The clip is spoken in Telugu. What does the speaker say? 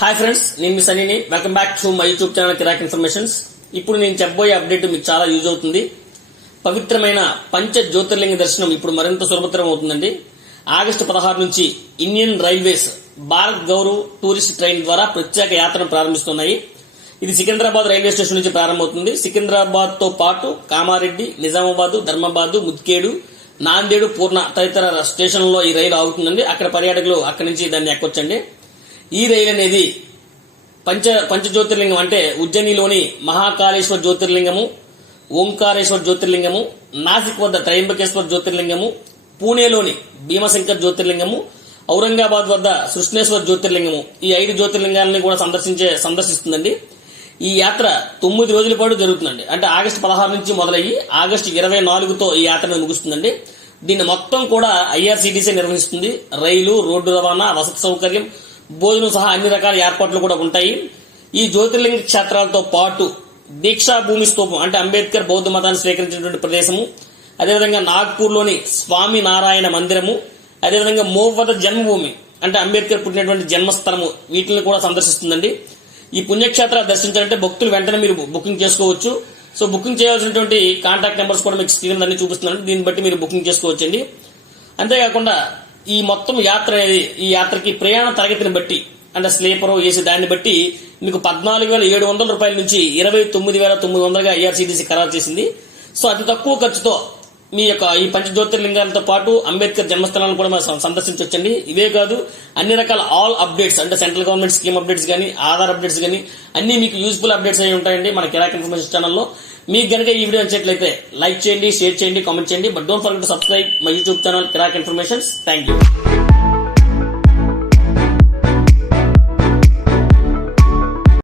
హాయ్ ఫ్రెండ్స్ నేను మీ సనీని welcome back to my YouTube channel Kiraak informations ఇప్పుడు నేను చెప్పబోయే అప్డేట్ మీకు చాలా యూజ్ అవుతుంది. పవిత్రమైన పంచ జ్యోతిర్లింగ దర్శనం ఇప్పుడు మరింత సులభతరం అవుతుందండి. ఆగస్టు పదహారు నుంచి Indian railways Bharat Gaurav tourist train ద్వారా ప్రత్యేక యాత్రను ప్రారంభిస్తున్నాయి. ఇది సికింద్రాబాద్ రైల్వే స్టేషన్ నుంచి ప్రారంభమవుతుంది. సికింద్రాబాద్తో పాటు కామారెడ్డి నిజామాబాదు ధర్మాబాదు ముద్కేడు నాందేడు పూర్ణ తదితర స్టేషన్లలో ఈ రైలు ఆగుతుందండి. అక్కడ పర్యాటకులు అక్కడి నుంచి దాన్ని ఎక్కొచ్చండి. ఈ రైలు అనేది పంచ పంచ జ్యోతిర్లింగం అంటే ఉజ్జయినిలోని మహాకాళేశ్వర జ్యోతిర్లింగము ఓంకారేశ్వర జ్యోతిర్లింగము నాసిక్ వద్ద త్రయంబకేశ్వర జ్యోతిర్లింగము పూణేలోని భీమశంకర్ జ్యోతిర్లింగము ఔరంగాబాద్ వద్ద సృష్ణేశ్వర జ్యోతిర్లింగము ఈ ఐదు జ్యోతిర్లింగాలని కూడా సందర్శించే సందర్శిస్తుందండి. ఈ యాత్ర తొమ్మిది రోజుల పాటు జరుగుతుందండి. అంటే ఆగస్టు పదహారు నుంచి మొదలయ్యి ఆగస్టు ఇరవై నాలుగుతో ఈ యాత్ర ముగుస్తుందండి. దీన్ని మొత్తం కూడా ఐఆర్సీటీసీ నిర్వహిస్తుంది. రైలు రోడ్డు రవాణా వసతి సౌకర్యం భోజనం సహా అన్ని రకాల ఏర్పాట్లు కూడా ఉంటాయి. ఈ జ్యోతిర్లింగ క్షేత్రాలతో పాటు దీక్షా భూమి స్తూపం అంటే అంబేద్కర్ బౌద్ధ మతాన్ని స్వీకరించినటువంటి ప్రదేశము అదేవిధంగా నాగ్పూర్లోని స్వామి నారాయణ మందిరము అదేవిధంగా మోవద జన్మభూమి అంటే అంబేద్కర్ పుట్టినటువంటి జన్మస్థలము వీటిని కూడా సందర్శిస్తుందండి. ఈ పుణ్యక్షేత్రాలు దర్శించాలంటే భక్తులు వెంటనే మీరు బుకింగ్ చేసుకోవచ్చు. సో బుకింగ్ చేయాల్సినటువంటి కాంటాక్ట్ నెంబర్స్ కూడా మీకు స్క్రీన్ అన్ని చూపిస్తున్నాను. దీన్ని బట్టి మీరు బుకింగ్ చేసుకోవచ్చండి. అంతేకాకుండా ఈ మొత్తం యాత్ర అనేది ఈ యాత్రకి ప్రయాణ తరగతిని బట్టి అంటే స్లీపర్ ఏసీ దాన్ని బట్టి మీకు పద్నాలుగు వేల ఏడు వందల రూపాయల నుంచి ఇరవై తొమ్మిది వేల తొమ్మిది వందలుగా ఐఆర్సీటీసీ ఖరారు చేసింది. సో అతి తక్కువ ఖర్చుతో మీ యొక్క ఈ పంచజ్యోతిర్లింగాలతో పాటు అంబేద్కర్ జన్మస్థలాలను కూడా మనం సందర్శించవచ్చండి ఇవే కాదు అన్ని రకాల ఆల్ అప్డేట్స్ అంటే సెంట్రల్ గవర్నమెంట్ స్కీమ్ అప్డేట్స్ కానీ ఆధార్ అప్డేట్స్ కానీ అన్ని మీకు యూస్ఫుల్ అప్డేట్స్ అయి ఉంటాయండి మన కిరాక్ ఇన్ఫర్మేషన్ ఛానల్లో. మీకు గనక ఈ వీడియో నచ్చినట్లయితే లైక్ చేయండి షేర్ చేయండి కామెంట్ చేయండి. But don't forget to subscribe my YouTube channel Kiraak informations thank you